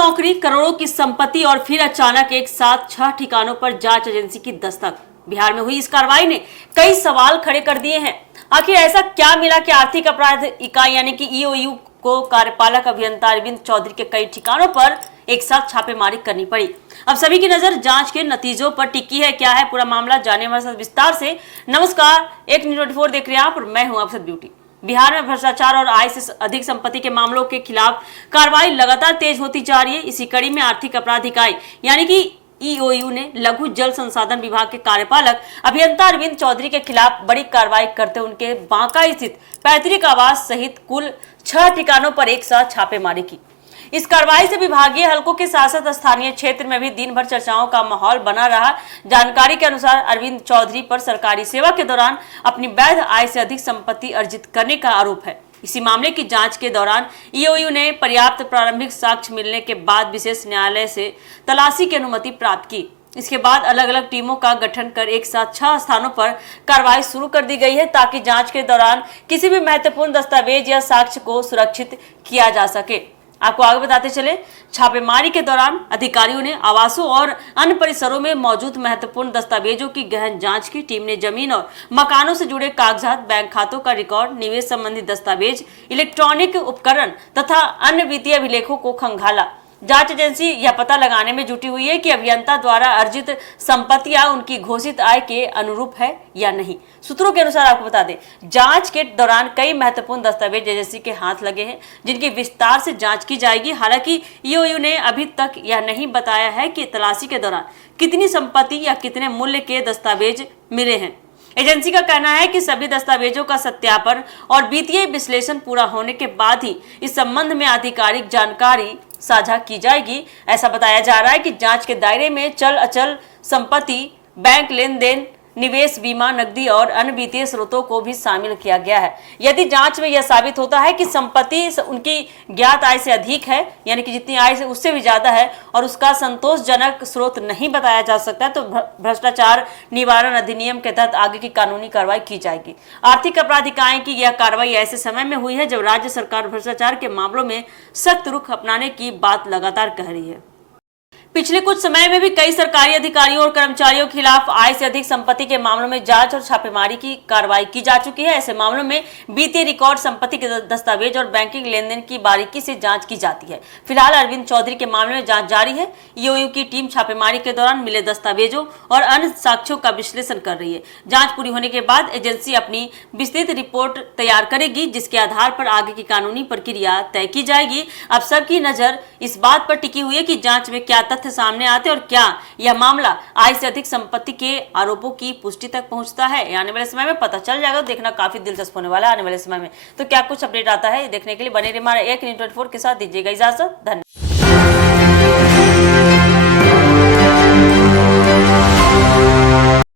नौकरी, करोड़ों की संपत्ति और फिर अचानक एक साथ 6 ठिकानों पर जांच एजेंसी की दस्तक। बिहार में हुई इस कार्रवाई ने कई सवाल खड़े कर दिए हैं। आखिर ऐसा क्या मिला कि आर्थिक अपराध इकाई यानी कि ईओयू को कार्यपालक अभियंता अरविंद चौधरी के कई ठिकानों पर एक साथ छापेमारी करनी पड़ी। अब सभी की नजर जांच के नतीजों पर टिकी है। क्या है पूरा मामला, जाने हमारे साथ विस्तार से। नमस्कार, एक न्यूज़ 24 देख रहे हैं आप और मैं हूं अफसर ब्यूटी। बिहार में भ्रष्टाचार और आय से अधिक संपत्ति के मामलों के खिलाफ कार्रवाई लगातार तेज होती जा रही है। इसी कड़ी में आर्थिक अपराध इकाई यानी कि ईओयू ने लघु जल संसाधन विभाग के कार्यपालक अभियंता अरविंद चौधरी के खिलाफ बड़ी कार्रवाई करते उनके बांका स्थित पैतृक आवास सहित कुल 6 ठिकानों पर एक साथ छापेमारी की। इस कार्रवाई से विभागीय हलकों के साथ साथ स्थानीय क्षेत्र में भी दिन भर चर्चाओं का माहौल बना रहा। जानकारी के अनुसार अरविंद चौधरी पर सरकारी सेवा के दौरान अपनी वैध आय से अधिक संपत्ति अर्जित करने का आरोप है। इसी मामले की जांच के दौरान ईओयू ने पर्याप्त प्रारंभिक साक्ष्य मिलने के बाद विशेष न्यायालय से तलाशी की अनुमति प्राप्त की। इसके बाद अलग अलग टीमों का गठन कर एक साथ 6 स्थानों पर कार्रवाई शुरू कर दी गई है ताकि जांच के दौरान किसी भी महत्वपूर्ण दस्तावेज या साक्ष्य को सुरक्षित किया जा सके। आपको आगे बताते चले, छापेमारी के दौरान अधिकारियों ने आवासों और अन्य परिसरों में मौजूद महत्वपूर्ण दस्तावेजों की गहन जांच की। टीम ने जमीन और मकानों से जुड़े कागजात, बैंक खातों का रिकॉर्ड, निवेश संबंधी दस्तावेज, इलेक्ट्रॉनिक उपकरण तथा अन्य वित्तीय अभिलेखों को खंगाला। जांच एजेंसी यह पता लगाने में जुटी हुई है कि अभियंता द्वारा अर्जित संपत्तियां उनकी घोषित आय के अनुरूप है या नहीं। सूत्रों के अनुसार आपको बता दें, जांच के दौरान कई महत्वपूर्ण दस्तावेज एजेंसी के हाथ लगे हैं जिनकी विस्तार से जांच की जाएगी। हालांकि ईओयू ने अभी तक यह नहीं बताया है कि तलाशी के दौरान कितनी संपत्ति या कितने मूल्य के दस्तावेज मिले हैं। एजेंसी का कहना है कि सभी दस्तावेजों का सत्यापन और वित्तीय विश्लेषण पूरा होने के बाद ही इस संबंध में आधिकारिक जानकारी साझा की जाएगी। ऐसा बताया जा रहा है कि जांच के दायरे में चल अचल संपत्ति, बैंक लेन देन, निवेश, बीमा, नकदी और अन्य वित्तीय स्रोतों को भी शामिल किया गया है। यदि जांच में यह साबित होता है कि संपत्ति उनकी ज्ञात आय से अधिक है, यानी कि जितनी आय से उससे भी ज्यादा है और उसका संतोषजनक स्रोत नहीं बताया जा सकता है, तो भ्रष्टाचार निवारण अधिनियम के तहत आगे की कानूनी कार्रवाई की जाएगी। आर्थिक अपराध इकाई की यह कार्रवाई ऐसे समय में हुई है जब राज्य सरकार भ्रष्टाचार के मामलों में सख्त रुख अपनाने की बात लगातार कह रही है। पिछले कुछ समय में भी कई सरकारी अधिकारियों और कर्मचारियों के खिलाफ आय से अधिक संपत्ति के मामलों में जांच और छापेमारी की कार्रवाई की जा चुकी है। ऐसे मामलों में वित्तीय रिकॉर्ड, संपत्ति के दस्तावेज और बैंकिंग लेनदेन की बारीकी से जांच की जाती है। फिलहाल अरविंद चौधरी के मामले में जांच जारी है। ईओयू की टीम छापेमारी के दौरान मिले दस्तावेजों और अन्य साक्ष्यों का विश्लेषण कर रही है। जांच पूरी होने के बाद एजेंसी अपनी विस्तृत रिपोर्ट तैयार करेगी, जिसके आधार पर आगे की कानूनी प्रक्रिया तय की जाएगी। अब सबकी नजर इस बात पर टिकी हुई है कि जांच में क्या सामने आते और क्या यह मामला आय से अधिक संपत्ति के आरोपों की पुष्टि तक पहुंचता है। आने वाले समय में पता चल जाएगा। देखना काफी दिलचस्प होने वाला है आने वाले समय में। तो क्या कुछ अपडेट आता है देखने के लिए बने रहिए हमारे एक न्यूज़ 24 के साथ। दीजिएगा इजाजत। धन्यवाद।